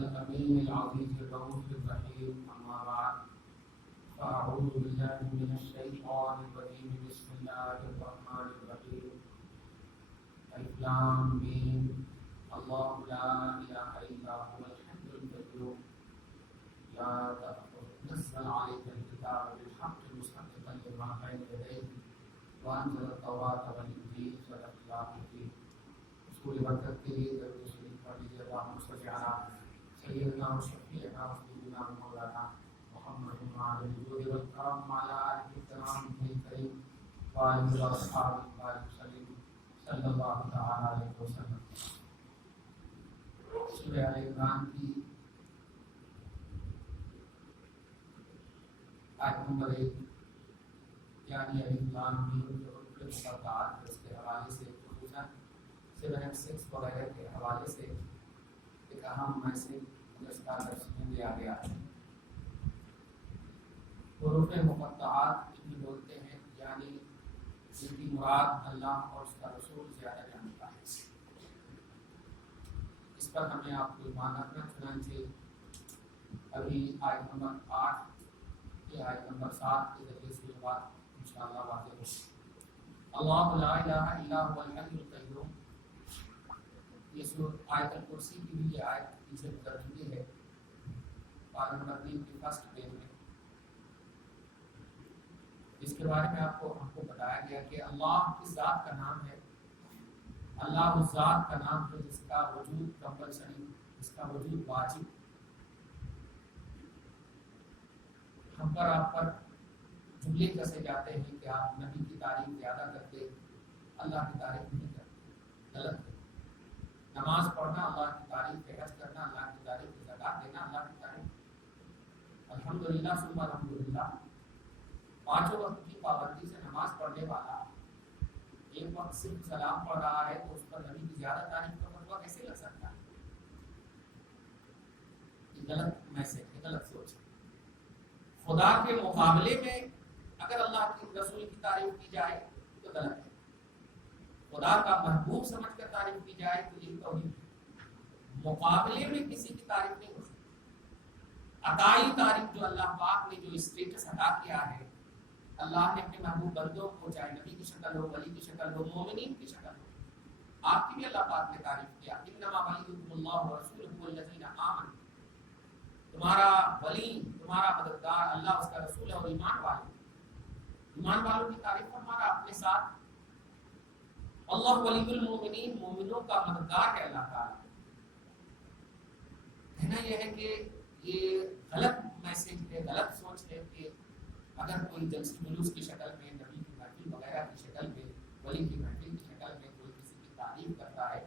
الأمين العزيز الرؤوف الرحيم أما بعد فأعوذ بالله من الشيطان الرجيم بسم الله الرحمن الرحيم ألف لام ميم الله لا إله إلا هو الحي القيوم لا تأخذه نزل عليك الكتاب بالحق مصدقا لما بين يديه وأنزل التوراة والإنجيل صدق الله فيه رسول برکت کے لیے ضرور شریف پڑھ لیجیے اللہم صل علی سیدنا و شفیعنا و سیدنا مولانا محمد وعلى الجود والکرم وعلى آلہ الکرام الکریم وعلى اصحاب بارک وسلم صلی اللہ تعالی علیہ وسلم. سورہ آل عمران کی آیت نمبر 1 یعنی الف لام میم جو مقطعات اس کے حوالے سے خصوصاً 7 وغیرہ کے حوالے سے ایک اہم میسج گزشتہ درس میں دیا گیا ہے. حروف مقطعات بھی بولتے ہیں یعنی جن کی مراد اللہ اور اس کا رسول زیادہ جانتا ہے. اس پر ہمیں آپ کو ایمان رکھنا چنانچہ ابھی آیت نمبر 8 یا آیت نمبر 7 کے ذریعے سے یہ بات انشاءاللہ واضح ہوگی. اللہ لا الہ الا هو الحی القیوم. یہ سورۃ آیت الکرسی کی بھی یہ آیت پیچھے گزر چکی ہے پارہ نمبر 3 کے فرسٹ پیج میں. اس کے بارے میں ہم کو بتایا گیا کہ اللہ کی ذات کا نام ہے. اللہ اس ذات کا نام ہے جس کا وجود کمپلسری، جس کا وجود واجب. ہم پر آپ پر جملے کسے جاتے ہیں کہ آپ نبی کی تعریف زیادہ کرتے، اللہ کی تعریف نہیں کرتے. غلط ہے. نماز پڑھنا اللہ کی تعریف ہے، حج کرنا اللہ کی تعریف ہے، زکات دینا اللہ کی تعریف ہے. الحمدللہ ثم الحمدللہ. پانچوں وقت کی پابندی سے نماز پڑھنے والا ایک وقت صرف سلام پڑھ رہا ہے تو اس پر نبی کی زیادہ تعریف کا فتویٰ کیسے لگ سکتا ہے؟ یہ غلط میسج ہے، غلط سوچ ہے. خدا کے مقابلے میں اگر اللہ کی رسول کی تعریف کی جائے تو غلط ہے. خدا کا محبوب سمجھ کر تعریف کی جائے تو یہ توحید ہے. مقابلے میں کسی کی تعریف نہیں ہو سکتی. عطائی تعریف جو اللہ پاک نے جو اسٹیٹس عطا کیا ہے، اللہ نے اپنے محبوب بندوں کو چاہے نبی کی شکل ہو، ولی کی شکل ہو، مومنین کی شکل ہو، آپ کی بھی اللہ پاک نے تعریف کیا. انما ولیکم اللہ ورسولہ والذین آمنوا. تمہارا ولی، تمہارا مددگار اللہ، اس کا رسول ہے اور ایمان والے. ایمان والوں کی تعریف فرمانا اپنے ساتھ. اللہ ولی المومنین، مومنوں کا مددگار ہے اللہ تعالیٰ. کہنا یہ ہے کہ یہ غلط میسج ہے، غلط سوچ ہے کہ اگر کوئی جلسہ جلوس کی شکل میں، نبی کی محفل وغیرہ کی شکل میں، ولی کی محفل کی شکل میں کوئی کسی کی تعریف کرتا ہے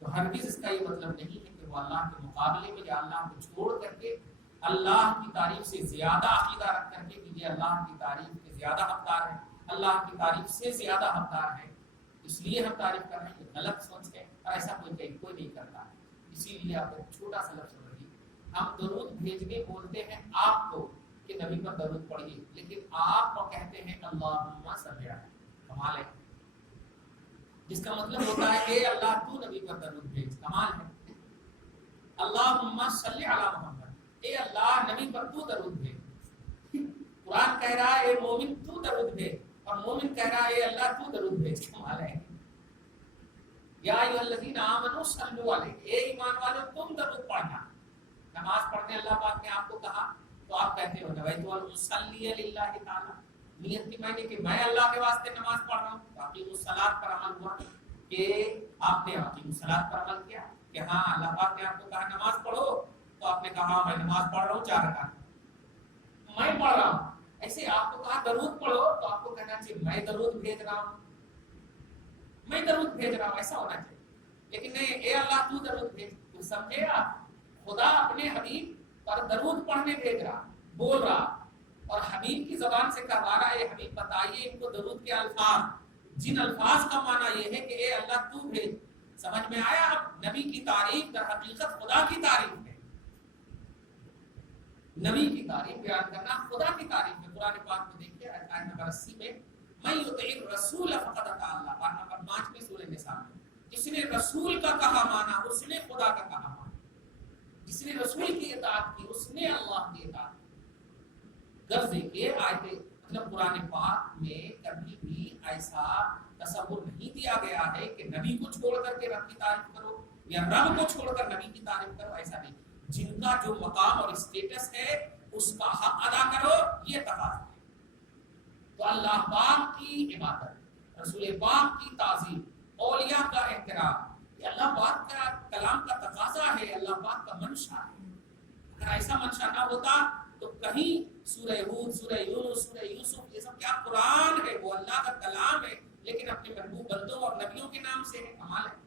تو ہرگز اس کا یہ مطلب نہیں ہے کہ وہ اللہ کے مقابلے میں یا اللہ کو چھوڑ کر کے اللہ کی تعریف سے زیادہ عقیدہ رکھ کر کے کہ یہ اللہ کی تعریف کے زیادہ حقدار ہے، اللہ کی تعریف سے زیادہ حقدار ہے اس لیے ہم تعریف کر رہے ہیں. یہ غلط سوچ ہے اور ایسا کوئی نہیں کرتا ہے. اسی لیے آپ ایک چھوٹا سا لفظ سمجھیے. ہم درود بھیجنے بولتے ہیں آپ کو کہ نبی پر درود پڑھیے، لیکن آپ کو کہتے ہیں اللہم صلی علی. کمال ہے. جس کا مطلب ہوتا ہے اے اللہ تو نبی پر درود بھیج. کمال ہے. اللہم صلی علی محمد. اے اللہ نبی پر تو درود بھیج. قرآن کہہ رہا ہے اے مومن تو درود بھیج، اور مومن کہہ رہا ہے اے اللہ تو درود بھیج. کمال ہے. یا ایھا الذین آمنوا صلوا علیہ. اے ایمان والو تم درود پڑھنا. نماز پڑھنے اللہ پاک نے آپ کو کہا تو آپ کہتے ہو نویت المصلی للہ تعالی. نیت کی میں نے کہ میں اللہ کے واسطے نماز پڑھ رہا ہوں. اقیم الصلاۃ پر عمل ہوا کہ آپ نے اقیم الصلاۃ پر عمل کیا کہ ہاں اللہ پاک نے آپ کو کہا نماز پڑھو تو آپ نے کہا میں نماز پڑھ رہا ہوں 4 رکعت میں پڑھ رہا ہوں. ایسے آپ کو کہا درود پڑھو تو آپ کو کہنا چاہیے میں درود بھیج رہا ہوں، میں درود بھیج رہا ہوں. ایسا ہونا چاہیے. لیکن نہیں اے اللہ تو درود بھیج. تو سمجھے آپ خدا اپنے حبیب پر درود پڑھنے بھیج رہا، بول رہا، اور حبیب کی زبان سے کروا رہا ہے حبیب بتائیے ان کو درود کے الفاظ، جن الفاظ کا معنی یہ ہے کہ اے اللہ تو بھیج. سمجھ میں آیا؟ اب نبی کی تعریف در حقیقت خدا کی تعریف ہے. نبی کی تعریف بیان کرنا خدا کی تعریف ہے. قرآن پاک میں دیکھیے آیت نمبر 80 میں من یطع الرسول فقد اطاع اللہ. آیت نمبر 5 میں سورہ نساء میں جس نے رسول کا کہا مانا اس نے خدا کا کہا مانا. جس نے رسول کی اطاعت کی اس نے اللہ کی اطاعت کی۔ غرض یہ آیت مطلب قرآن پاک میں کبھی بھی ایسا تصور نہیں دیا گیا ہے کہ نبی کو چھوڑ کر کے رب کی تعریف کرو یا رب کو چھوڑ کر نبی کی تعریف کرو، ایسا نہیں۔ جن کا جو مقام اور اسٹیٹس ہے اس کا حق ادا کرو، یہ تقاضا ہے۔ تو اللہ پاک کی عبادت، رسول پاک کی تعظیم، اولیاء کا احترام، یہ اللہ پاک کا کلام کا تقاضا ہے، اللہ پاک کا منشا ہے۔ اگر ایسا منشا نہ ہوتا تو کہیں سورہ ہود، سورہ یونس، سورہ یوسف، یہ سب کیا قرآن ہے، وہ اللہ کا کلام ہے، لیکن اپنے محبوب بندوں اور نبیوں کے نام سے ہے۔ کمال ہے۔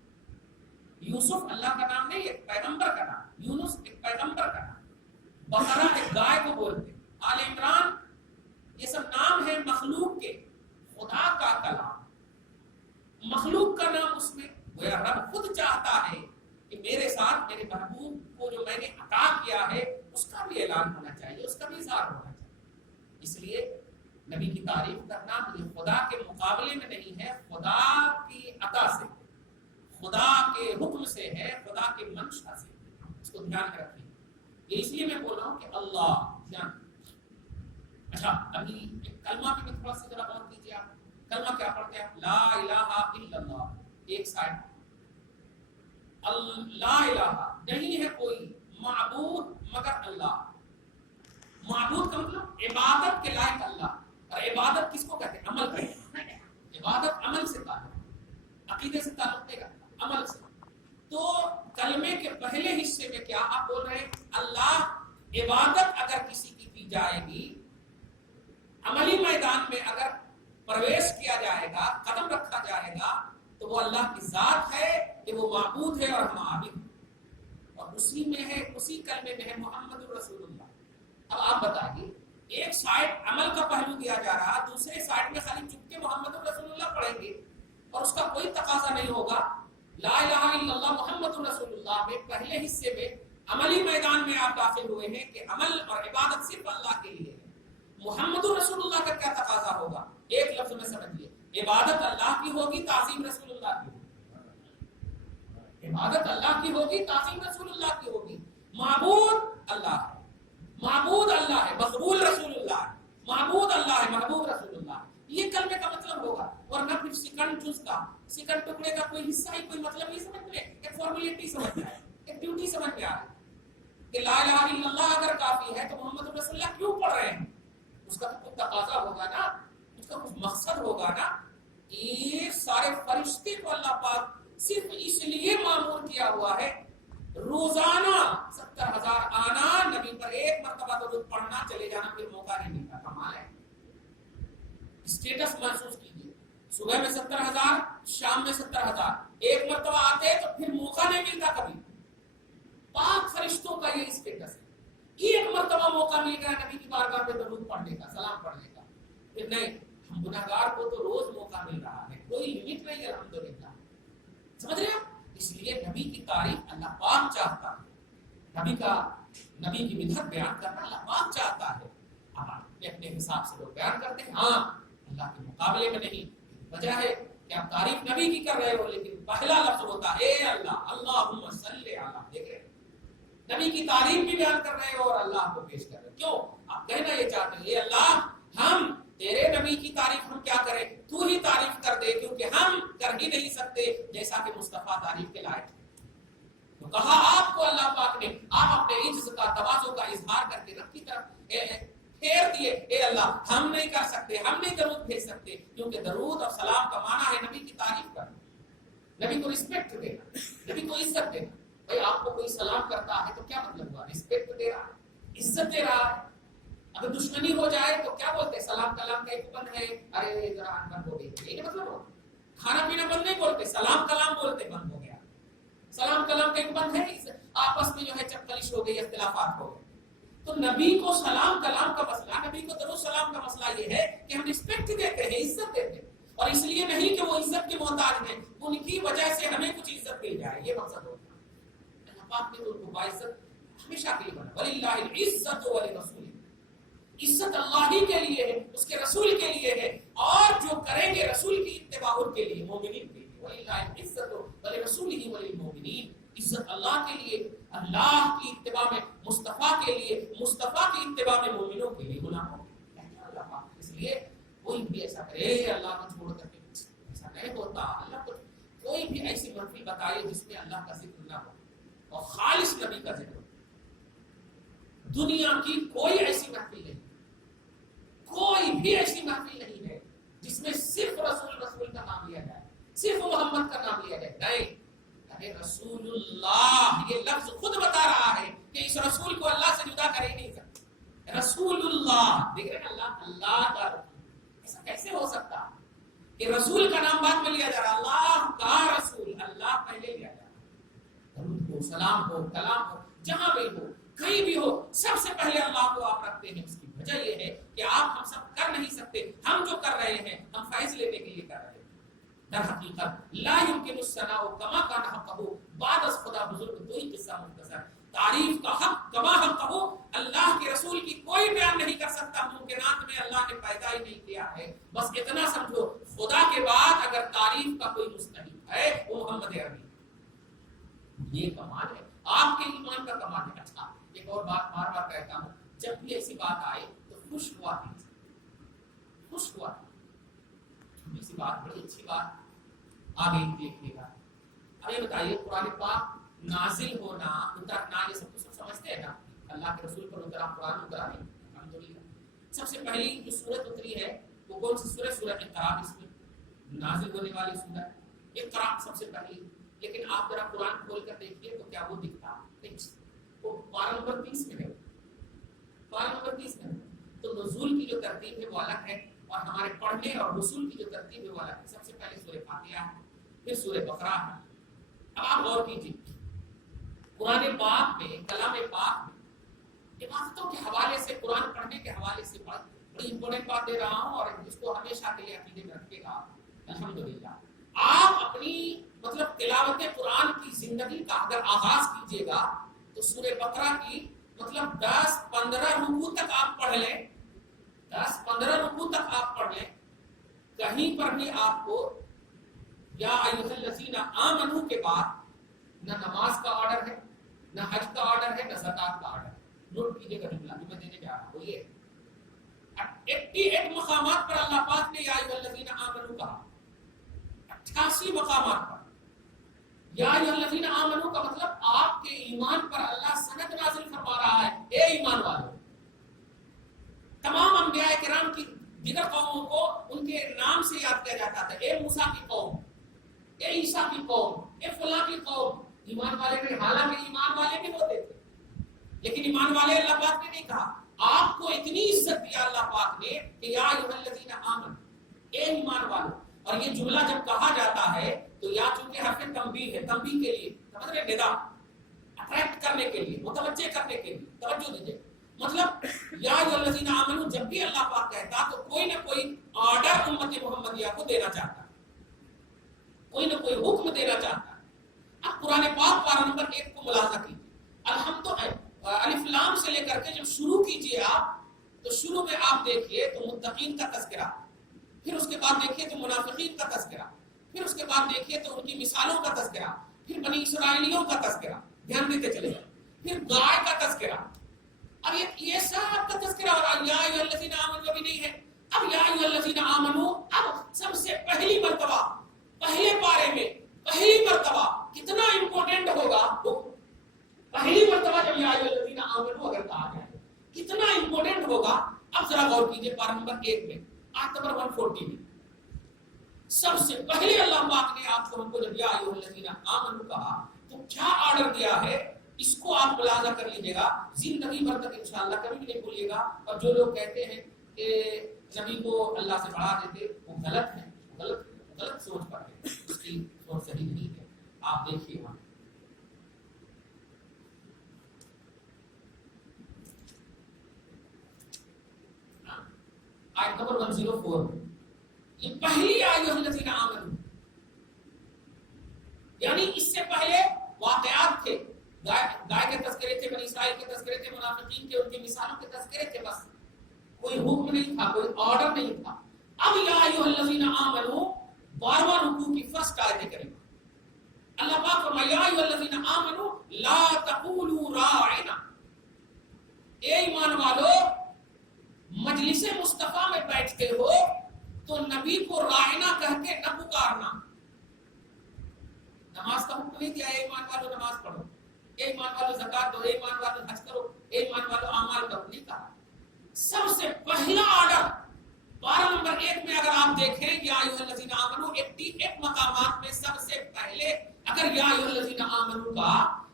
یوسف اللہ کا نام نہیں، ایک پیغمبر کا نام، یونس ایک پیغمبر کا نام، بقرہ ایک گائے کو بولتے، آل عمران، یہ سب نام ہیں مخلوق کے، خدا کا کلام، مخلوق کا نام اس میں۔ گویا رب خود چاہتا ہے کہ میرے ساتھ میرے محبوب کو جو میں نے عطا کیا ہے اس کا بھی اعلان ہونا چاہیے، اس کا بھی اظہار ہونا چاہیے۔ اس لیے نبی کی تعریف کرنا یہ خدا کے مقابلے میں نہیں ہے، خدا کی عطا سے، خدا کے حکم سے ہے، خدا کے منشا سے۔ اس کو دھیان میں رکھیں۔ یہ اس لیے میں بول رہا ہوں کہ اللہ دھیان۔ اچھا ابھی ایک کلمہ بھی میں تھوڑا سا ذرا غور کیجیے۔ آپ کلمہ کیا پڑھتے ہیں؟ لا الہ الا اللہ، ایک سائڈ لا الہ، نہیں ہے کوئی معبود مگر اللہ۔ معبود کا مطلب عبادت کے لائق اللہ، اور عبادت کس کو کہتے ہیں؟ عمل کہتے ہیں۔ عبادت عمل سے تعلق، عقیدے سے تعلق نہیں رکھتا، عمل سے۔ تو کلمے کے پہلے حصے میں کیا آپ بول رہے ہیں؟ اللہ، عبادت اگر کسی کی کی جائے گی، عملی میدان میں اگر پرویش کیا جائے گا، قدم رکھا جائے گا، تو وہ اللہ کی ذات ہے کہ وہ معبود ہے اور ہم عابد ہیں، اور اسی میں ہے، اسی کلمے میں ہے محمد رسول اللہ۔ اب آپ بتائیے، ایک سائڈ عمل کا پہلو دیا جا رہا، دوسرے سائڈ میں خالی چپ کے محمد رسول اللہ پڑھیں گے اور اس کا کوئی تقاضا نہیں ہوگا۔ لا الہ الا اللہ محمد رسول اللہ میں پہلے حصے میں عملی میدان میں آپ داخل ہوئے ہیں کہ عمل اور عبادت صرف اللہ کے لیے ہے۔ محمد رسول اللہ کا کیا تقاضا ہوگا؟ ایک لفظ میں سمجھیے، عبادت اللہ کی ہوگی، تعظیم رسول اللہ کی ہوگی۔ عبادت اللہ کی ہوگی، تعظیم رسول اللہ کی ہوگی۔ معبود اللہ ہے، معبود اللہ ہے، مقبول رسول اللہ ہے، معبود اللہ ہے، محبوب رسول اللہ ہے۔ یہ کلمے کا مطلب ہوگا، ورنہ پھر سیکنڈ جز کا، سیکنڈ ٹکڑے کا کوئی حصہ ہی کوئی مطلب نہیں سمجھ میں، ایک فارمیلٹی سمجھ میں آئے، ایک ڈیوٹی سمجھ میں آئے کہ لا الہ الا اللہ اگر کافی ہے تو محمد رسول اللہ کیوں پڑھ رہے ہیں؟ اس کا کچھ تقاضا ہوگا نا، اس کا کچھ مقصد ہوگا نا۔ یہ سارے فرشتے کو اللہ پاک صرف اس لیے معمور کیا ہوا ہے، روزانہ 70,000 آنا، نبی پر ایک مرتبہ درود پڑھنا، چلے جانا، پھر موقع نہیں ملتا۔ کمال ہے۔ اسٹیٹس محسوس کیجیے، صبح میں 70,000، شام میں 70,000، ایک مرتبہ آتے تو پھر موقع نہیں ملتا کبھی۔ پاک فرشتوں کا یہ اسٹیٹس ہے، ایک مرتبہ موقع مل گیا نبی کی بارگاہ میں درود پڑھنے کا، سلام پڑھنے کا، پھر نہیں۔ ہم گناہگار کو تو روز موقع مل رہا ہے، کوئی لمٹ نہیں ہے الحمدللہ۔ سمجھ رہے ہیں؟ اس لیے نبی کی تعریف اللہ پاک چاہتا ہے، نبی کی مدحت بیان کرنا اللہ پاک چاہتا ہے۔ اب اپنے حساب سے لوگ بیان کرتے ہیں، ہاں اللہ کے مقابلے میں نہیں۔ وجہ ہے کہ آپ تعریف نبی کی کر رہے ہو، لیکن پہلا لفظ ہوتا ہے اے اللہ، اللہم صلی علی، دیکھ رہے ہیں نبی کی تعریف بھی بیان کر رہے ہو اور اللہ کو پیش کر رہے ہو۔ کیوں؟ آپ کہنا یہ چاہتے ہیں اے اللہ، ہم تیرے نبی کی تعریف ہم کیا کریں، تو ہی تعریف کر دے، کیونکہ ہم کر ہی نہیں سکتے جیسا کہ مصطفیٰ تعریف کے لائق ہے۔ تو کہا آپ کو اللہ پاک نے، آپ اپنے عجز کا، تواضع کا اظہار کر کے رب کی طرف پھیر دیے، اے اللہ ہم نہیں کر سکتے، ہم نہیں درود بھیج سکتے، کیونکہ درود اور سلام کا معنی ہے نبی کی تعریف کرنا، نبی کو رسپیکٹ دینا، نبی کو عزت دینا۔ بھائی آپ کو کوئی سلام کرتا ہے تو کیا مطلب ہوا؟ رسپیکٹ دے رہا ہے، عزت دے رہا ہے۔ اگر دشمنی ہو جائے تو کیا بولتے ہیں؟ سلام کلام کا ایک بند ہے، ارے ذرا بند ہو گئی، یہ مطلب ہو۔ کھانا پینا بند نہیں بولتے، سلام کلام بولتے، بند ہو گیا۔ سلام کلام کا ایک بند ہے، آپس میں جو ہے چپکلش ہو گئی، اختلافات ہو گئے۔ تو نبی کو سلام کلام کا مسئلہ، نبی کو درود سلام کا مسئلہ یہ ہے کہ ہم رسپیکٹ دیتے ہیں، عزت دیتے ہیں، اور اس لیے نہیں کہ وہ عزت کے محتاج ہیں، ان کی وجہ سے ہمیں کچھ عزت مل جائے، یہ مقصد ہوتا ہے۔ اللہ پاک نے ان کو باعزت ہمیشہ کے لیے بنا، وَلِلَّهِ الْعِزَّةُ وَلِرَسُولِهِ، عزت اللہ ہی کے لیے ہے، اس کے رسول کے لیے ہے، اور جو کریں گے رسول کی اتباع کے لیے، مومنین کے لیے، وَلِلَّهِ الْعِزَّةُ وَلِرَسُولِهِ وَلِلْمُؤْمِنِينَ، عزت عزت اللہ کے لیے، اللہ کی اتباع میں مصطفیٰ کے لیے، مصطفیٰ کی اتباع میں مومنوں کے لیے، غلاموں کے لیے اللہ پاک۔ اس لیے کوئی بھی ایسا کرے اللہ کو چھوڑ کر کے ایسا نہیں ہوتا۔ اللہ کو کوئی بھی ایسی محفل بتائے جس میں اللہ کا ذکر نہ ہو اور خالص نبی کا ذکر ہو۔ دنیا کی کوئی ایسی محفل نہیں، کوئی بھی ایسی محفل نہیں ہے جس میں صرف رسول کا نام لیا جائے، صرف محمد کا نام لیا جائے۔ نہیں، ارے رسول اللہ یہ لفظ خود بتا رہا ہے کہ اس رسول کو اللہ سے جدا کر ہی نہیں سکتے۔ رسول اللہ، دیکھ رہے ہیں اللہ کا رسول، ایسا کیسے ہو سکتا کہ رسول کا نام بعد میں لیا جا رہا، اللہ کا رسول، اللہ پہلے لیا جا رہا۔ درود ہو، سلام ہو، کلام ہو، جہاں بھی ہو، کہیں بھی ہو، سب سے پہلے اللہ کو آپ رکھتے ہیں۔ اس کی وجہ یہ ہے کہ آپ ہم سب کر نہیں سکتے، ہم جو کر رہے ہیں ہم فیض لینے کے لیے کر رہے ہیں۔ در حقیقت لا يمكن الثناء كما كان حقه بعد از خدا بزرگ دو ہی قصہ مختصر، تعریف کا حق کما حقه اللہ کے رسول کی کوئی بیان نہیں کر سکتا، ممکنات میں اللہ نے پیدا ہی نہیں کیا ہے۔ بس اتنا سمجھو، خدا کے بعد اگر تعریف کا کوئی مستحق ہے وہ محمد عربی۔ یہ کمال ہے، آپ کے ایمان کا کمال ہے۔ اچھا ایک اور بات بار بار کہتا ہوں، جب بھی ایسی بات آئے تو خوش ہوا کیجیے، خوش ہوا کیجیے۔ ایسی بات بڑی اچھی بات آگے دیکھیے گا۔ اب یہ بتائیے قرآن پاک نازل ہونا، اترنا، یہ سب کچھ سمجھتے ہیں نا، اللہ کے رسول پر اترا، قرآن اترا نہیں، الحمدللہ۔ سب سے پہلی جو سورت اتری ہے وہ کون سی سورت؟ سورۃ اقرا، اس میں نازل ہونے والی سورت اقرا سب سے پہلی۔ لیکن آپ ذرا قرآن کھول کر دیکھیے تو کیا وہ دکھتا ہے؟ وہ پارہ نمبر 30 میں ہے، پارہ نمبر 30 میں ہے۔ تو نزول کی جو ترتیب ہے وہ الگ ہے، اور ہمارے پڑھنے اور وصول کی جو ترتیب ہے وہ الگ ہے۔ سب سے پہلے سورہ فاتحہ ہے، پھر سورہ بقرہ ہے۔ اب آپ غور کیجیے، قرآن پاک میں، کلام پاک میں عبادتوں کے حوالے سے، قرآن پڑھنے کے حوالے سے بڑی امپورٹنٹ بات دے رہا ہوں، اور اس کو ہمیشہ کے لیے عقیدے میں رکھے گا الحمدللہ۔ آپ اپنی مطلب تلاوت قرآن کی زندگی کا اگر آغاز کیجیے گا تو سورہ بقرہ کی مطلب 10-15 رکوع تک آپ پڑھ لیں، 10-15 رکوع تک آپ پڑھ لیں، کہیں پر بھی آپ کو یا ایھا الذین آمنوا کے بعد نہ نماز کا آرڈر ہے، نہ حج کا آرڈر ہے، نہ زکات کا آرڈر ہے۔ نوٹ کیجیے گا جملہ جو میں دینے جا رہا ہوں وہ یہ 88 مقامات پر اللہ پاک نے یا ایھا الذین آمنوا کہا، 88 مقامات پر یا ایھا الذین آمنوا کا مطلب آپ کے ایمان پر اللہ سند نازل فرما رہا ہے، اے ایمان والو۔ تمام انبیاء کرام کی دیگر قوموں کو ان کے نام سے یاد کیا جاتا تھا، اے موسیٰ کی قوم، اے عیسیٰ کی قوم، اے فلاں کی قوم۔ ایمان والے نہیں، حالانکہ ایمان والے بھی ہوتے تھے، لیکن ایمان والے اللہ پاک نے نہیں کہا۔ آپ کو اتنی عزت دیا اللہ پاک نے کہ یا ایھا الذین آمنوا، اے ایمان والو۔ اور یہ جملہ جب کہا جاتا ہے تو یا چونکہ حرف تنبیہ ہے، تنبیہ کے لیے، سمجھ رہے، ندا، اٹریکٹ کرنے کے لیے، متوجہ کرنے کے لیے، توجہ دیجیے۔ مطلب یا ایھا الذین آمنوا جب بھی اللہ پاک کہتا تو کوئی نہ کوئی آرڈر امت محمدیہ کو دینا چاہتا، کوئی نہ کوئی حکم دینا چاہتا ہے۔ اب قرآن پاک پارہ نمبر 1 کو ملاحظہ کیجیے، الحمد الف لام سے لے کر کے جب شروع کیجیے آپ تو شروع میں آپ دیکھیے تو متقین کا تذکرہ، پھر اس کے بعد دیکھیے تو منافقین کا تذکرہ، پھر اس کے بعد دیکھیے تو ان کی مثالوں کا تذکرہ، پھر بنی اسرائیلیوں کا تذکرہ، دھیان دیتے چلے جائیں، پھر گائے کا تذکرہ۔ اب یہ سب کا تذکرہ، اور یا ایھا الذین آمنوا بھی نہیں ہے۔ اب یا ایھا الذین آمنوا اب سب سے پہلی مرتبہ پہلے پارے میں پہلی مرتبہ کتنا امپورٹنٹ ہوگا، پہلی مرتبہ جب یا ایھا الذین آمنوا اگر کہا جائے کتنا امپورٹنٹ ہوگا۔ اب ذرا غور کیجیے پارہ نمبر 1 میں آیت نمبر 140 میں سب سے پہلے اللہ پاک نے آپ کو ہم کو جب یا ایھا الذین آمنوا کہا تو کیا آرڈر دیا ہے، اس کو آپ ملاحظہ کر لیجیے گا، زندگی بھر تک انشاءاللہ کبھی بھی نہیں بھولیے گا۔ اور جو لوگ کہتے ہیں کہ نبی کو اللہ سے بڑھا دیتے وہ غلط ہے، غلط سوچ پر ہے، اس کی سوچ صحیح نہیں ہے۔ آپ دیکھیے وہاں آیت نمبر 104 میں یہ پہلی یا ایھا الذین آمنوا، یعنی اس سے پہلے واقعات تھے، گائے کے تذکرے تھے، بنی اسرائیل کے تذکرے تھے، منافقین کے ان کی مثالوں کے تذکرے تھے، بس کوئی حکم نہیں تھا، کوئی آرڈر نہیں تھا۔ اب یا ایھا الذین آمنوا 12واں رکوع کی فرسٹ آیت کریمہ اللہ اللہ پاک فرمایا یا ایھا الذین آمنوا لا تقولوا راعنا، اے ایمان والو مجلس مصطفیٰ میں بیٹھتے ہو تو نبی کو راعنا کہہ کے نہ پکارنا۔ نماز کا حکم نہیں دیا اے ایمان والو نماز پڑھو، اے ایمان والو زکات دو، اے ایمان والو حج کرو، اے ایمان والو اعمال کرو، نہیں کہا۔ سب سے پہلا آرڈر 12 نمبر 1 میں اگر آپ دیکھیں یا ایھا الذین آمنو 88 مقامات میں سب سے پہلے اگر یا ایھا الذین آمنو کا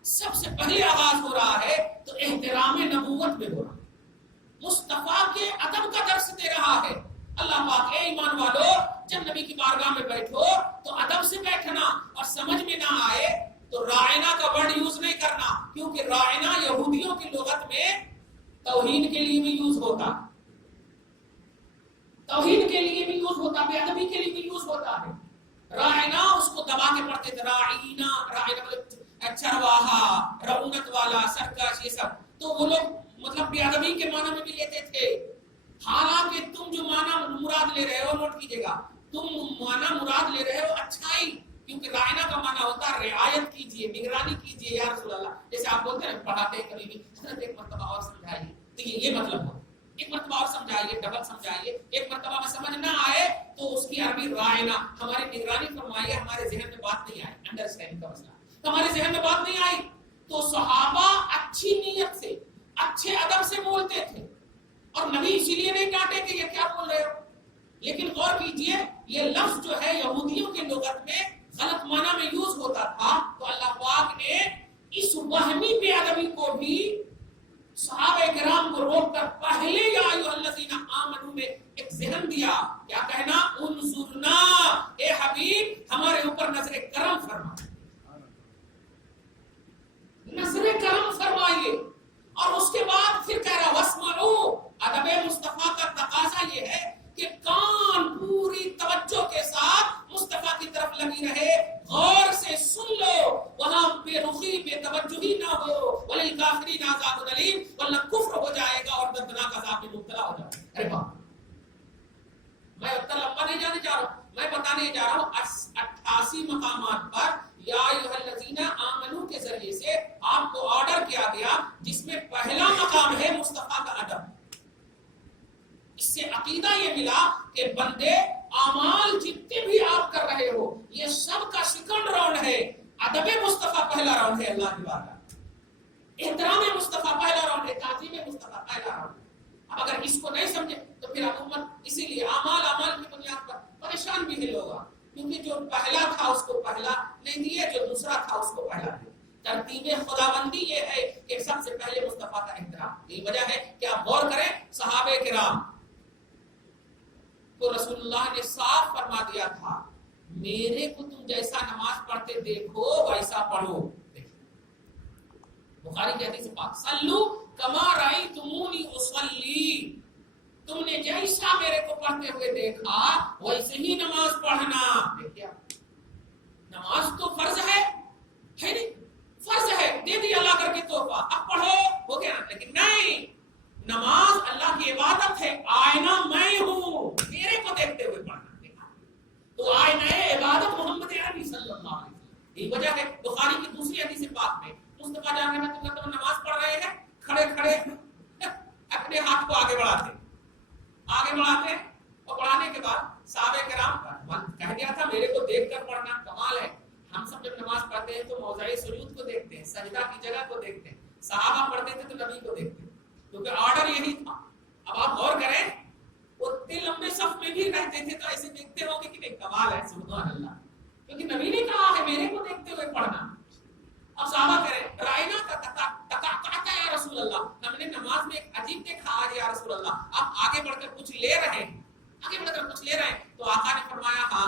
سب سے پہلے آغاز ہو رہا ہے تو احترام نبوت میں ہو رہا ہے، مصطفیٰ کے ادب کا درس دے رہا ہے اللہ پاک۔ اے ایمان والو جب نبی کی بارگاہ میں بیٹھو تو ادب سے بیٹھنا، اور سمجھ میں نہ آئے تو راعنا کا ورڈ یوز نہیں کرنا، کیونکہ راعنا یہودیوں کی لغت میں توہین کے لیے بھی یوز ہوتا، توہین کے لیے بھی یوز ہوتا، بے ادبی کے لیے بھی یوز ہوتا ہے۔ راعنا اس کو دبا کے پڑھتے تھے، راعینا، راعینا چرواہا، رعونت والا، سرکش، یہ سب تو وہ لوگ مطلب بے ادبی کے معنی میں بھی لیتے تھے۔ حالانکہ تم جو معنی مراد لے رہے ہو، نوٹ کیجئے گا، تم معنی مراد لے رہے ہو اچھائی، کیونکہ راعنا کا معنی ہوتا ہے رعایت کیجئے، نگرانی کیجئے یا رسول اللہ، جیسے آپ بولتے ہیں پڑھاتے ہیں کبھی بھی حضرت ایک مرتبہ اور سمجھائیے، تو یہ مطلب ہو، ایک مرتبہ اور سمجھائیے، ڈبل سمجھائیے، ایک مرتبہ میں سمجھ نہ آئے تو اس کی عربی راعنا، ہماری نگرانی فرمائیے، ہمارے ذہن میں بات نہیں آئی، انڈرسٹینڈ کا مسئلہ، ہمارے ذہن میں بات نہیں آئی تو صحابہ اچھی نیت سے اچھے ادب سے بولتے تھے، اور نبی اسی لیے نہیں ڈانٹے کہ یہ کیا بول رہے ہو۔ لیکن غور کیجئے یہ لفظ جو ہے یہودیوں کے لغت میں غلط معنی میں یوز ہوتا تھا، تو اللہ پاک نے اس وہمی بے ادبی کو بھی صحابہ کرام کو روک کر پہلے یا ایھا الذین آمنو میں ایک ذہن دیا، کیا کہنا، انظرنا، اے حبیب ہمارے اوپر نظر کرم فرما، نظر کرم فرمائیے، اور اس کے بعد پھر کہہ رہا واسمعوا، ادب مصطفیٰ کا تقاضا یہ ہے کہ کان پوری توجہ کے ساتھ مصطفیٰ کی طرف لگی رہے، غور سے سن لو، وہاں بے رخی بے توجہی نہ ہو، وللکافرین عذاب الیم، ورنہ کفر ہو جائے گا اور دردناک عذاب میں مبتلا ہو جائے گا۔ ارے باپ، میں اتنا لمبا نہیں جانے جا رہا ہوں، میں بتانے جا رہا ہوں 88 مقامات پر یا ایھا الذین آمنو کے ذریعے سے آپ کو آرڈر کیا گیا، جس میں پہلا مقام ہے مصطفیٰ کا ادب۔ اس سے عقیدہ یہ ملا کہ بندے اعمال جتنے بھی آپ کر رہے ہو یہ سب کا سیکنڈ راؤنڈ ہے، ادب مصطفیٰ پہلا راؤنڈ ہے، اللہ کی بارگاہ احترام مصطفیٰ پہلا راؤنڈ ہے، تعظیم مصطفیٰ پہلا راؤنڈ ہے۔ اب اگر اس کو نہیں سمجھے تو پھر امت اسی لیے اعمال کی بنیاد پر پریشان بھی ہے لوگ، کیونکہ جو پہلا تھا اس کو پہلا نہیں دیا، جو دوسرا تھا اس کو پہلا دیا۔ ترتیب خداوندی یہ ہے کہ سب سے پہلے مصطفیٰ کا احترام، یہی وجہ ہے کہ آپ غور کریں صحابہ کرام تو رسول اللہ نے صاف فرما دیا تھا، میرے کو تم جیسا نماز پڑھتے دیکھو ویسا پڑھو۔ بخاری کی حدیث پاک، صلو کما رأیتمونی اصلی، تم نے جیسا میرے کو پڑھتے ہوئے دیکھا ویسے ہی نماز پڑھنا۔ دیکھیے نماز تو فرض ہے نہیں، فرض ہے، دے دیا اللہ کر کے تحفہ، اب پڑھو ہو گیا، لیکن نہیں، نماز اللہ کی عبادت ہے، آئینہ میں ہوں، میرے کو دیکھتے ہوئے پڑھنا۔ دیکھا تو آئینہ عبادت محمد عربی صلی اللہ علیہ وسلم، یہی وجہ ہے بخاری کی دوسری حدیث پاک میں مصطفیٰ جان رحمۃ اللہ تعالی نماز پڑھ رہے ہیں، کھڑے کھڑے اپنے ہاتھ کو آگے بڑھاتے اور پڑھانے کے بعد صحابہ کرام کا کہہ دیا تھا میرے کو دیکھ کر پڑھنا، کمال ہے۔ ہم سب جب نماز پڑھتے ہیں تو موضع سجود کو دیکھتے ہیں، سجدہ کی جگہ کو دیکھتے ہیں، صحابہ پڑھتے تھے تو نبی کو دیکھتے ہیں، کیونکہ آرڈر یہی تھا۔ اب آپ غور کریں، وہ اتنے لمبے صف میں بھی رہتے تھے تو ایسے دیکھتے ہوں گے کہ نہیں، کمال ہے، سبحان اللہ، کیونکہ نبی نے کہا ہے میرے کو دیکھتے ہوئے پڑھنا۔ اب صحابہ کریں رائنا کا یا رسول اللہ، ہم نے نماز میں ایک عجیب دیکھا آج یا رسول اللہ، آپ آگے بڑھ کر کچھ لے رہے ہیں، تو آقا نے فرمایا ہاں،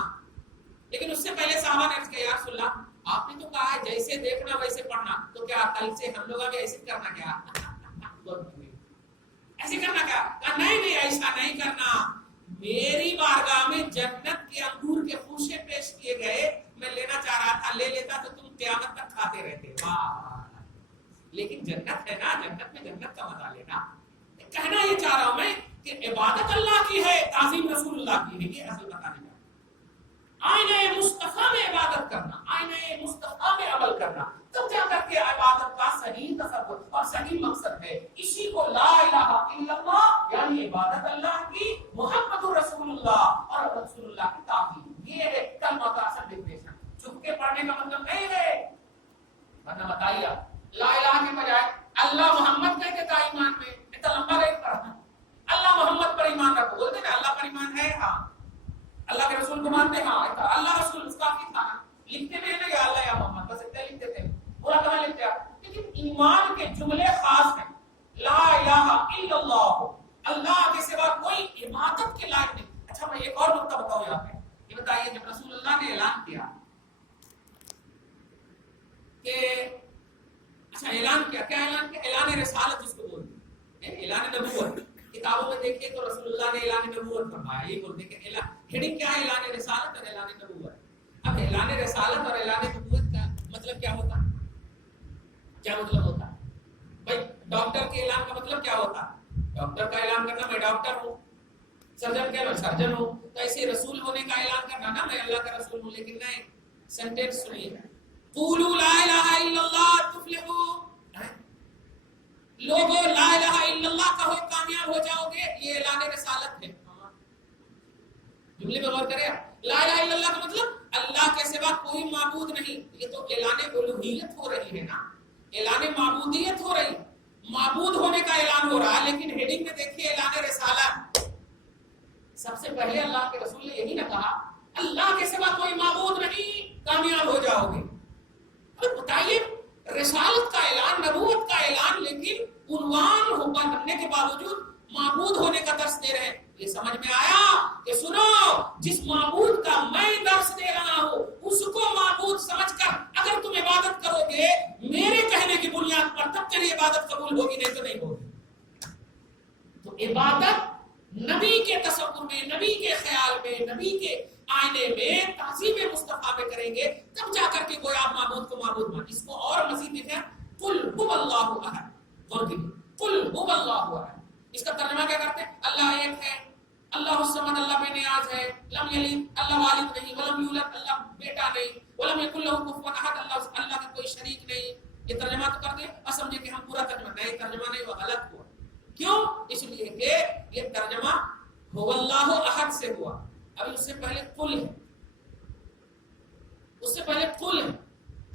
لیکن اس سے پہلے صحابہ نے کہا یا رسول اللہ آپ نے تو کہا ہے جیسے دیکھنا ویسے پڑھنا، تو کیا کل سے ہم لوگ ابھی ایسے کرنا کیا؟ ایسے کرنا کیا؟ کہا نہیں ایسا نہیں کرنا، میری بارگاہ میں جنت کے انگور کے خوشے پیش کیے گئے، میں لینا چاہ رہا تھا، لے لیتا تو تم قیامت تک کھاتے رہتے۔ واہ، لیکن جنت ہے نا، جنت میں جنت کا مزہ لینا۔ کہنا یہ چاہ رہا ہوں میں کہ عبادت اللہ کی ہے، تعظیم رسول اللہ کی ہے، یہ اصل بتانے کا۔ آئینہ مصطفیٰ میں عبادت کرنا، آئینہ مصطفیٰ میں ہے. اسی کو لا الہ الا اللہ یعنی عبادت اللہ کی، محمد رسول اللہ اور رسول اللہ کی تعظیم، یہ ہے کلمہ کا اصل ڈیفینیشن. چھپ کے پڑھنے کا مطلب نہیں ہے. ورنہ بتائیے لا الہ کے بجائے اللہ محمد کہتے تھا ایمان میں، اتنا لمبا نہیں پڑھا. اللہ محمد پر ایمان رکھو، بولتے نا اللہ پر ایمان ہے، ہاں اللہ کے رسول کو مانتے، ہاں اللہ رسول اس کافی تھا نا. لکھتے بھی نہیں یا اللہ یا محمد، بس اتنے لکھتے تھے، پورا کہاں لکھتے آپ. لیکن ایمان کے جملے خاص ہیں. لا الہ الا اللہ، اللہ کے سوا کوئی عبادت کے لائق نہیں. اچھا میں ایک اور نقطہ بتاؤں یہاں پہ، یہ بتائیے جب رسول اللہ نے اعلان کیا کہ اچھا اعلان کیا، کیا اعلان کیا؟ اعلان رسالت جس کو بولتے ہیں، اعلان نبوت. کتابوں میں دیکھیے تو رسول اللہ نے اعلان نبوت فرمایا، یہ بولتے کہ ہیڈنگ کیا ہے، اعلان رسالت اور اعلان نبوت. اب اعلان رسالت اور اعلان نبوت کا مطلب کیا ہوتا؟ کیا مطلب ہوتا بھائی؟ ڈاکٹر کے اعلان کا مطلب کیا ہوتا؟ ڈاکٹر کا اعلان کرنا میں ڈاکٹر ہوں، سرجن کیا میں سرجن ہوں. تو ایسے رسول ہونے کا اعلان کرنا نا میں اللہ کا رسول ہوں. لیکن نہیں، سینٹینس سنیے، قولوا لا الہ الا اللہ تفلحوا، لوگوں لا الہ الا اللہ کہو کامیاب ہو جاؤ گے. یہ اعلان رسالت ہے. جملے میں غور کریں، لا الہ الا اللہ کا مطلب اللہ کے سوا کوئی معبود نہیں. یہ تو اعلان الوہیت ہو رہی ہے نا، اعلان معبودیت ہو رہی، معبود ہونے کا اعلان ہو رہا. لیکن ہیڈنگ میں دیکھیے اعلان رسالت. سب سے پہلے اللہ کے رسول نے یہی نہ کہا اللہ کے سوا کوئی معبود نہیں کامیاب ہو جاؤ گے. اب بتائیے رسالت کا اعلان، نبوت کا اعلان، لیکن عنوان بننے کے باوجود معبود ہونے کا درس دے رہے ہیں. یہ سمجھ میں آیا کہ سنو، جس معبود کا میں درس دے رہا ہوں اس کو معبود سمجھ کر اگر تم عبادت کرو گے میرے کہنے کی بنیاد پر تب تیری عبادت قبول ہوگی، نہیں تو نہیں ہوگی. تو عبادت نبی کے تصور میں، نبی کے خیال میں، نبی کے آئینے میں، تعظیم مصطفیٰ میں کریں گے تب جا کر کے کوئی آپ معبود کو معبود مان. اس کو اور مزید لکھیں قل هو اللہ احد، قل هو اللہ احد. اس کا ترجمہ کیا کرتے ہیں؟ اللہ ایک ہے، اللہ الصمد، اللہ بے نیاز ہے، لم یلد، اللہ والد نہیں، ولم یولد، اللہ بیٹا نہیں، ولم یکن له کفوا احد، اللہ کا کوئی شریک نہیں. یہ ترجمہ تو کرتے ہیں اور سمجھے کہ ہم پورا ترجمہ نہیں، ترجمہ نہیں، وہ غلط ہوا. کیوں؟ اس لیے کہ یہ ترجمہ هو اللہ احد سے ہوا. ابھی اس سے پہلے قل ہے، اس سے پہلے قل ہے.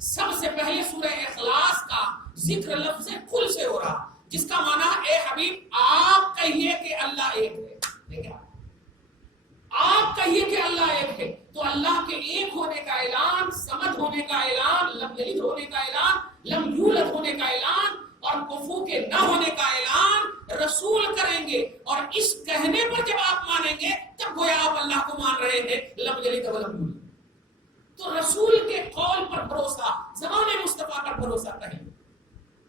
سب سے پہلے سورہ اخلاص کا ذکر لفظ قل سے ہو رہا، جس کا معنی ہے اے حبیب آپ کہیے کہ اللہ ایک ہے. دیکھیں آپ کہیے کہ اللہ ایک ہے. تو اللہ کے ایک ہونے کا اعلان، سمد ہونے کا اعلان، لم یلد ہونے کا اعلان، لم یولد ہونے کا اعلان اور کفو کے نہ ہونے کا اعلان رسول کریں گے. اور اس کہنے پر جب آپ مانیں گے تب گویا آپ اللہ کو مان رہے ہیں، لم یلد ولم یولد. تو رسول کے قول پر بھروسہ، زمان مصطفیٰ پر بھروسہ کریں.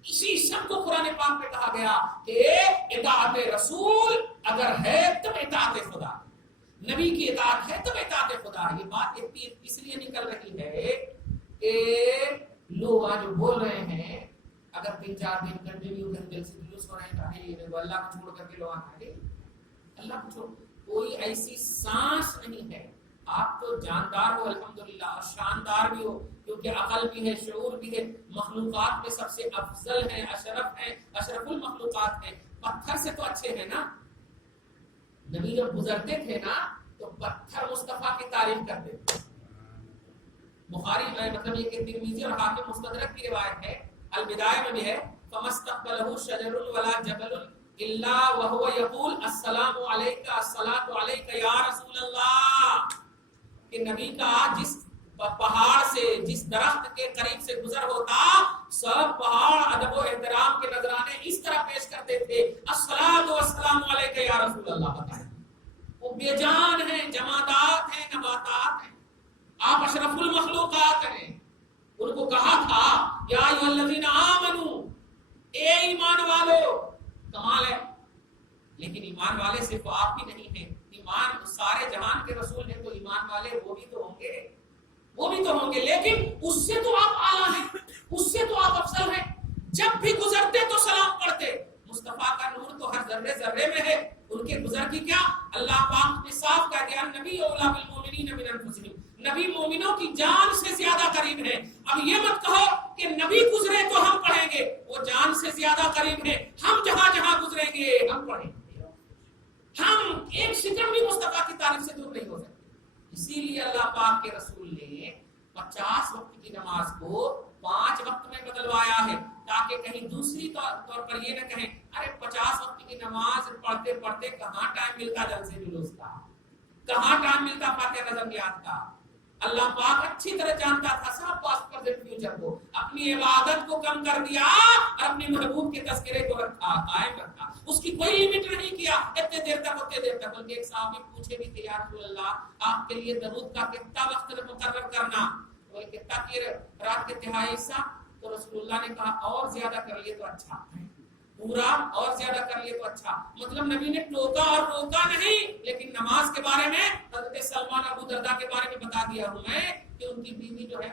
اسی سب کو قرآن پاک میں کہا گیا کہ اطاعت رسول اگر ہے تب اطاعت خدا، نبی کی اطاعت ہے تب اطاعت خدا. یہ بات اس لیے نکل رہی ہے کہ لوگ آج بول رہے ہیں اگر 3-4 دن کنٹینیو دل سے جلوس ہو رہے ہیں اللہ کو چھوڑ کر کے لوگ آتے، اللہ کو چھوڑ، کوئی ایسی سانس نہیں ہے. آپ تو جاندار ہو الحمدللہ، اور شاندار بھی ہو کیونکہ عقل بھی ہے، شعور بھی ہے، مخلوقات میں سب سے افضل ہیں، اشرف ہیں، اشرف المخلوقات ہیں. پتھر سے تو اچھے ہیں نا. نبی جب گزرتے تھے نا تو پتھر مصطفیٰ کی تعریف کرتے تھے. بخاری میں مطلب یہ کہ ترمذی اور حاکم مستدرک کی روایت ہے، البدایہ میں بھی ہے، فمستقبلہ شجر ولا جبل الا وهو يقول السلام علیک الصلاۃ علیک یا رسول اللہ. کہ نبی کا جس پہاڑ سے، جس درخت کے قریب سے گزر ہوتا، سب پہاڑ ادب و احترام کے نذرانے اس طرح پیش کرتے تھے، الصلاۃ والسلام علیک یا رسول اللہ. بتائیں وہ بے جان ہیں، جمادات ہیں، نباتات ہیں، آپ اشرف المخلوقات ہیں. ان کو کہا تھا یا ایھا الذین آمنو، اے ایمان والو. کمال ہے. لیکن ایمان والے صرف آپ ہی نہیں ہیں، ایمان سارے جہان کے رسول ہیں، تو ایمان والے وہ بھی تو ہوں گے، وہ بھی تو ہوں گے. لیکن اس سے تو آپ اعلیٰ ہیں، اس سے تو آپ افضل ہیں. جب بھی گزرتے تو سلام پڑھتے. مصطفیٰ کا نور تو ہر ذرے ذرے میں ہے. ان کے گزر کی کیا اللہ پاک نے صاف کہہ دیا، نبی اولیٰ بالمؤمنین من انفسہم، نبی مومنوں کی جان سے زیادہ قریب ہے. اب یہ مت کہو کہ نبی گزرے تو ہم پڑھیں گے، وہ وہ جان سے زیادہ قریب ہے. ہم جہاں جہاں گزریں گے ہم پڑھیں گے, ہم ایک سیکنڈ بھی مصطفیٰ کی تعریف سے دور نہیں ہو سکتے. اسی لیے اللہ پاک کے رسول نے 50 وقت کی نماز کو 5 وقت میں بدلوایا ہے, تاکہ کہیں دوسری طور پر یہ نہ کہیں ارے 50 وقت کی نماز پڑھتے پڑھتے کہاں ٹائم ملتا جلسے جلوس کا, کہاں ٹائم ملتا فاتحہ نظریات کا. اللہ پاک اچھی طرح جانتا تھا سب پاسٹ پریزنٹ فیوچر کو. اپنی عبادت کو کم کر دیا اور اپنے محبوب کے تذکرے کو رکھا, قائم رکھا. اس کی کوئی لمٹ نہیں کیا اتنے دیر تک اتنے دیر تک. بلکہ ایک صحابی پوچھے بھی تھے یا رسول اللہ آپ کے لیے درود کا کتنا وقت مقرر کرنا, بولے کتنا کی رات کے تہائی حصہ. تو رسول اللہ نے کہا اور زیادہ کر لیے تو اچھا, پورا اور زیادہ کر لیے تو اچھا. مطلب نبی نے ٹوکا اور روکا نہیں, لیکن نماز کے بارے میں حضرت سلمان ابو دردہ کے بارے میں بتا دیا ہوں میں کہ ان کی بیوی جو ہے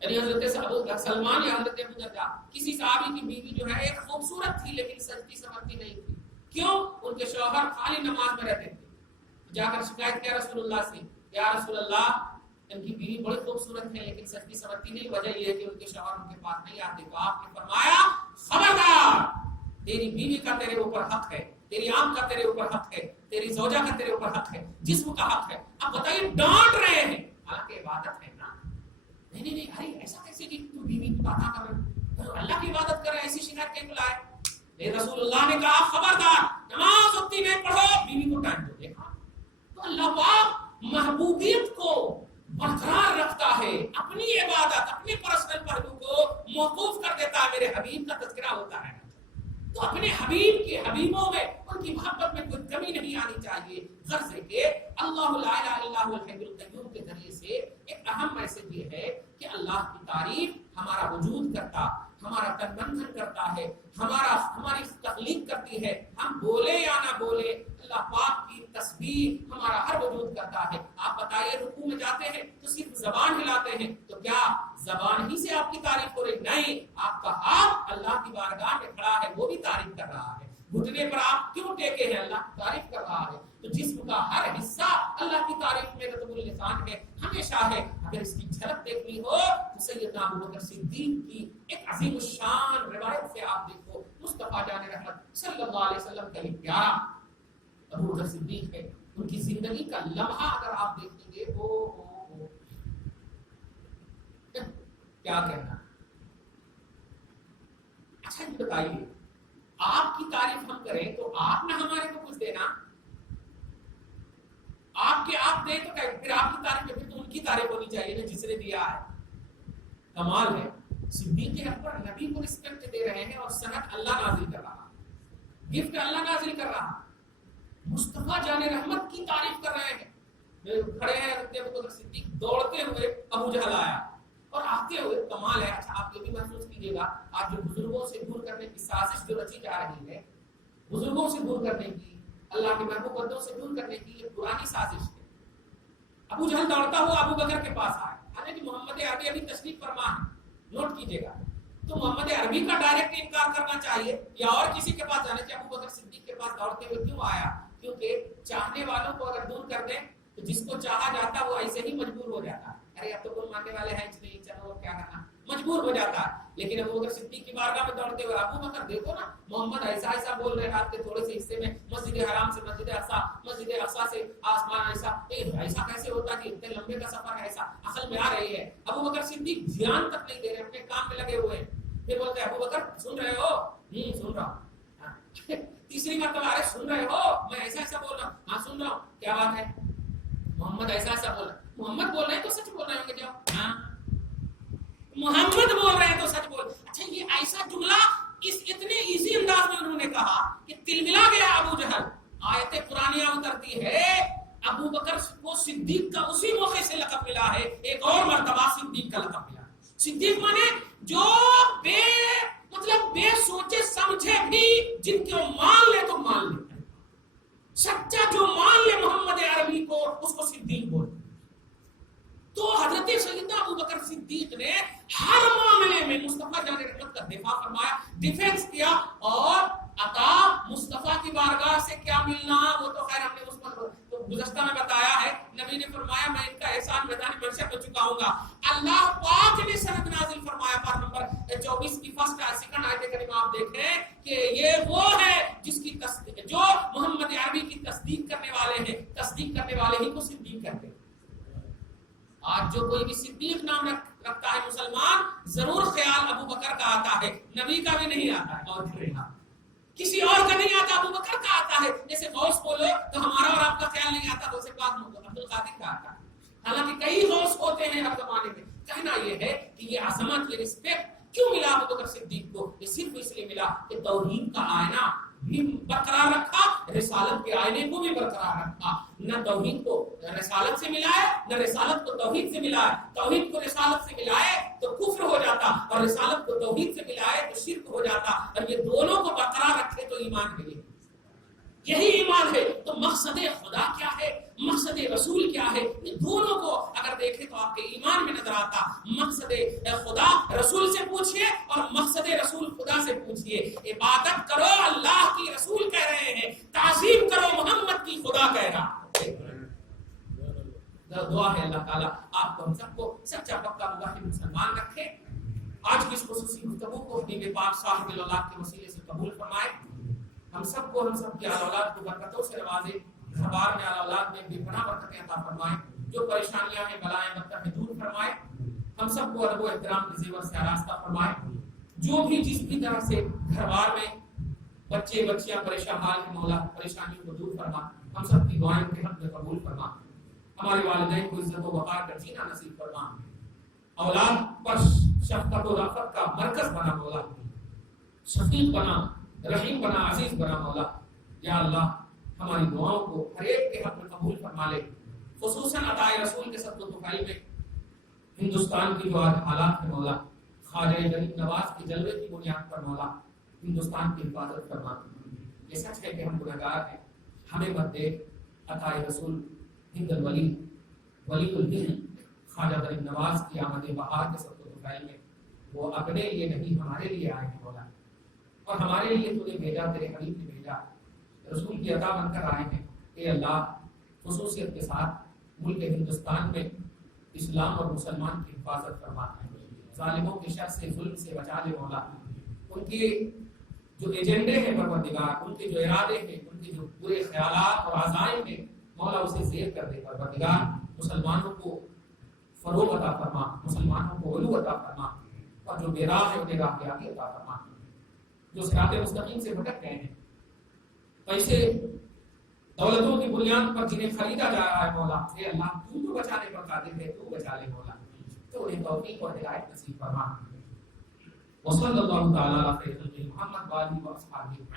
یعنی حضرت سلمان یا حضرت ابو دردہ کسی صحابی کی بیوی جو ہے ایک خوبصورت تھی لیکن سجدی سمجھتی نہیں تھی. کیوں؟ ان کے شوہر خالی نماز میں رہتے تھے. جا کر شکایت کیا رسول اللہ سے, یا رسول اللہ ان کی بیوی بڑی خوبصورت ہے لیکن سجدی سمجھتی نہیں, وجہ یہ ہے کہ ان کے شوہر ان کے پاس نہیں آتے. تو آپ نے فرمایا خبردار, تیری بیوی کا تیرے اوپر حق ہے, تیری آنکھ کا تیرے اوپر حق ہے, تیری زوجہ کا تیرے اوپر حق ہے, جسم کا حق ہے. اب بتائیے ڈانٹ رہے ہیں حالانکہ عبادت ہے نا. نہیں نہیں نہیں, ارے ایسا کیسے کہ تو بیوی کی بات کر رہے, اللہ کی عبادت کر رہے, ایسی شکایت کیوں لائے؟ رسول اللہ نے کہا خبردار نماز اتنی نہیں پڑھو, بیوی کو ٹائم دو. دیکھا تو اللہ پاک محبوبیت کو برقرار رکھتا ہے, اپنی عبادت اپنے پرسنل پہلو کو موقوف کر دیتا ہے. میرے حبیب کا تذکرہ ہوتا ہے تو اپنے حبیب کے حبیبوں میں ان کی محبت میں کوئی کمی نہیں آنی چاہیے. غرض ہے کہ اللہ لا الہ الا هو الحی القیوم کے ذریعے سے ایک اہم میسج یہ ہے کہ اللہ کی تعریف ہمارا وجود کرتا, ہمارا تن من دھن کرتا ہے, ہماری تخلیق کرتی ہے. ہم بولے یا نہ بولے اللہ پاک کی تسبیح ہمارا ہر وجود کرتا ہے. آپ بتائیے رکوع میں جاتے ہیں تو صرف زبان ہلاتے ہیں, تو کیا زبان ہی سے آپ کی تعریف ہو رہی؟ نہیں, آپ کا ہاتھ اللہ کی بارگاہ میں کھڑا ہے, وہ بھی تعریف کر رہا ہے. گھٹنے پر آپ کیوں ٹیکے ہیں؟ اللہ کی تعریف کر رہا ہے. تو جسم کا ہر حصہ اللہ کی تعریف میں رتب اللسان ہے, ہمیشہ ہے. اگر اس کی جھلک دیکھنی ہو تو سیدنا ابوبکر صدیق کی ایک عظیم الشان روایت سے آپ دیکھو. مصطفیٰ جان رحمت صلی اللہ علیہ وسلم کا ایک پیارا ابوبکر صدیق ہے. ان کی زندگی کا لمحہ اگر آپ دیکھیں گے وہ کیا کہنا. اچھا یہ بتائیے آپ کی تعریف ہم کریں تو آپ نہ ہمارے کو کچھ دینا, آپ کے آپ دیں تو پھر آپ کی تعریف پھر تو ان کی تعریف ہونی چاہیے نا جس نے دیا ہے. کمال ہے. صدیق کے حق پر نبی کو رسپیکٹ دے رہے ہیں اور صنعت اللہ نازل کر رہا, گفٹ اللہ نازل کر رہا. مصطفیٰ جان رحمت کی تعریف کر رہے ہیں. کھڑے ہیں ابوبکر صدیق, دوڑتے ہوئے ابو جہل آیا اور آتے ہوئے. کمال ہے. اچھا آپ یہ بھی محسوس کیجیے گا آج جو بزرگوں سے دور کرنے کی سازش جو رچی جا رہی ہے, بزرگوں سے دور کرنے کی, اللہ کے محبوب بندوں سے دور کرنے کی یہ پرانی سازش ہے. ابو جہل دوڑتا ہوا ابو بکر کے پاس آیا, حالانکہ محمد عربی ابھی تشریف فرما ہے, نوٹ کیجیے گا. تو محمد عربی کا ڈائریکٹ انکار کرنا چاہیے یا اور کسی کے پاس جانے چاہیے. ابو بکر صدیق کے پاس دوڑتے ہوئے کیوں آیا؟ کیونکہ چاہنے والوں کو اگر دور کر دیں تو جس کو چاہا جاتا وہ ایسے ہی مجبور ہو جاتا ہے. ارے اب تو کوئی ماننے والے ہیں نہیں, چلو کیا کرنا, مجبور ہو جاتا ہے. لیکن ابو بکر صدیق کی بارگاہ میں دوڑتے ہوئے ابو بکر دیکھو نا محمد ایسا ایسا بول رہے رات کے تھوڑے سے حصے میں, مسجد حرام سے مسجد اقصی, مسجد اقصی سے آسمان, ایسا کیسے ہوتا کہ اتنے لمبے کا سفر ایسا عقل میں آ رہی ہے. ابو بکر صدیق دھیان تک نہیں دے رہے, اپنے کام میں لگے ہوئے ہیں. پھر بولتے ہیں ابو بکر سن رہے ہو؟ سن رہا ہوں. تیسری مرتبہ ارے سن رہے ہو میں ایسا ایسا بول رہا ہوں؟ ہاں سن رہا ہوں. کیا بات ہے؟ محمد ایسا ایسا بول رہا. محمد بول رہے ہیں تو سچ بول رہے ہوں گے. جاؤ ہاں محمد بول رہے ہیں تو سچ بول. اچھا یہ ایسا جملہ اس اتنے ایزی انداز میں انہوں نے کہا کہ تلملا گیا ابو جہل. آیت قرآنیہ اترتی ہے, ابو بکر کو صدیق کا اسی موقع سے لقب ملا ہے, ایک اور مرتبہ صدیق کا لقب ملا. صدیق مانے جو بے سوچے سمجھے بھی جن کو مان لے تو مان لے, سچا جو مان لے محمد عربی کو اس کو صدیق بولتے. تو حضرت سیدنا ابو بکر صدیق نے ہر معاملے میں مصطفیٰ جان رحمت کا دفاع فرمایا, ڈیفینس کیا. اور عطا مصطفیٰ کی بارگاہ سے کیا ملنا وہ تو خیر ہم نے اس پر گزشتہ میں بتایا ہے. نبی نے فرمایا میں ان کا احسان میدان محشر میں چکاؤں گا. اللہ پاک نے سند نازل فرمایا, پارہ نمبر 24 کی فرسٹ دیکھیں کہ یہ وہ ہے جس کی تصدیق، جو محمد عربی کی تصدیق کرنے والے ہیں، تصدیق کرنے والے ہی کو صدیق کہتے ہیں۔ آج جو کوئی بھی صدیق نام رکھتا ہے مسلمان، ضرور خیال ابو بکر کا آتا ہے، نبی کا بھی نہیں آتا ہے، اور کسی اور کا نہیں آتا، ابو بکر کا آتا ہے۔ جیسے غوث بولو تو ہمارا اور آپ کا خیال نہیں آتا، غوث پاک عبد القادر کا آتا ہے۔ حالانکہ کئی غوث ہوتے ہیں ہر زمانے میں۔ کہنا یہ ہے کہ یہ عظمت، یہ رسپیکٹ کیوں ملا ابو بکر صدیق کو؟ یہ صرف اس لیے ملا کہ توحید کا آئینہ بھی برقرار رکھا، رسالت کے آئینے کو بھی برقرار رکھا۔ نہ توحید کو رسالت سے ملائے، نہ رسالت کو توحید سے ملائے۔ توحید کو رسالت سے ملائے تو کفر ہو جاتا، اور رسالت کو توحید سے ملائے تو شرک ہو جاتا۔ اور یہ دونوں کو برقرار رکھے تو ایمان ملے، یہی ایمان ہے۔ تو مقصد خدا کیا ہے، مقصد رسول کیا ہے، یہ دونوں کو اگر دیکھیں تو آپ کے ایمان میں نظر آتا۔ مقصد خدا رسول سے پوچھئے، اور مقصد رسول خدا سے پوچھئے۔ عبادت کرو اللہ کی، رسول کہہ رہے ہیں، تعظیم کرو محمد کی، خدا کہہ رہا ہے۔ دعا ہے اللہ تعالیٰ آپ کو، ہم سب کو سچا پکا موحد مسلمان رکھے۔ آج کی اس خصوصی گفتگو کو حبیب پاک صاحب الاولاد کے وسیلے سے قبول فرمائے۔ ہم سب کو، ہم سب کی اولاد کو برکتوں سے نوازے، خبار میں اولاد میں بے پناہ برکتیں عطا فرمائے، جو پریشانیاں ہیں بلائیں بدتر دور فرمائے، ہم سب کو ادب و احترام کے زیور سے آراستہ فرمائے۔ جو بھی جس بھی طرح سے گھر بار میں بچے بچیاں پریشان حال ہیں، مولا پریشانیوں کو دور فرما، ہم سب کی دعائیں کے حق میں قبول فرما، ہمارے والدین کو عزت و وقار کا جینا نصیب فرما، اولاد پر شفقت و رأفت کا مرکز بنا مولا، شفیق بنا، رحیم بنا، عزیز بنا مولا۔ یا اللہ ہماری دعاؤں کو ہر ایک کے حق میں قبول فرما لے، خصوصاً عطائے رسول کے سب طفیل میں ہندوستان کی جو آج حالات ہے مولا، خواجہ غریب نواز کے جلوے کی بنیاد پر مولا ہندوستان کی حفاظت فرما۔ یہ سچ ہے کہ ہم گنہگار ہیں، ہمیں مت دیکھ۔ عطائے رسول ہند الولی ولی الہند خواجہ غریب نواز کی آمد بہار کے سب طفیل میں وہ اپنے لیے نہیں ہمارے لیے آئے ہیں مولا، اور ہمارے لیے تو نے بھیجا، تیرے حبیب نے بھیجا، رسول کی عطا بن کر آئے ہیں۔ اے اللہ خصوصیت کے ساتھ ملک ہندوستان میں اسلام اور مسلمان کی حفاظت فرما، ظالموں کے شر سے، ظلم سے بچا لے مولا۔ ان کے جو ایجنڈے ہیں پروردگار، ان کے جو ارادے ہیں، ان کے جو برے خیالات اور عزائم ہیں مولا، اسے زیر کر دے پروردگار۔ مسلمانوں کو فروغ عطا فرما، مسلمانوں کو علو عطا فرما، اور جو بے راہ ہے انہیں راہ یابی عطا فرما، جو صراط مستقیم سے بھٹک گئے ہیں، پیسے دولتوں کی بنیاد پر جنہیں خریدا جا رہا ہے مولا، اے اللہ تو بچانے پر قادر ہے، تو بچا لے مولا، تو انہیں توفیق اور ہدایت نصیب فرما۔ وصلی اللہ تعالی علی محمد و آلہ و اصحابہ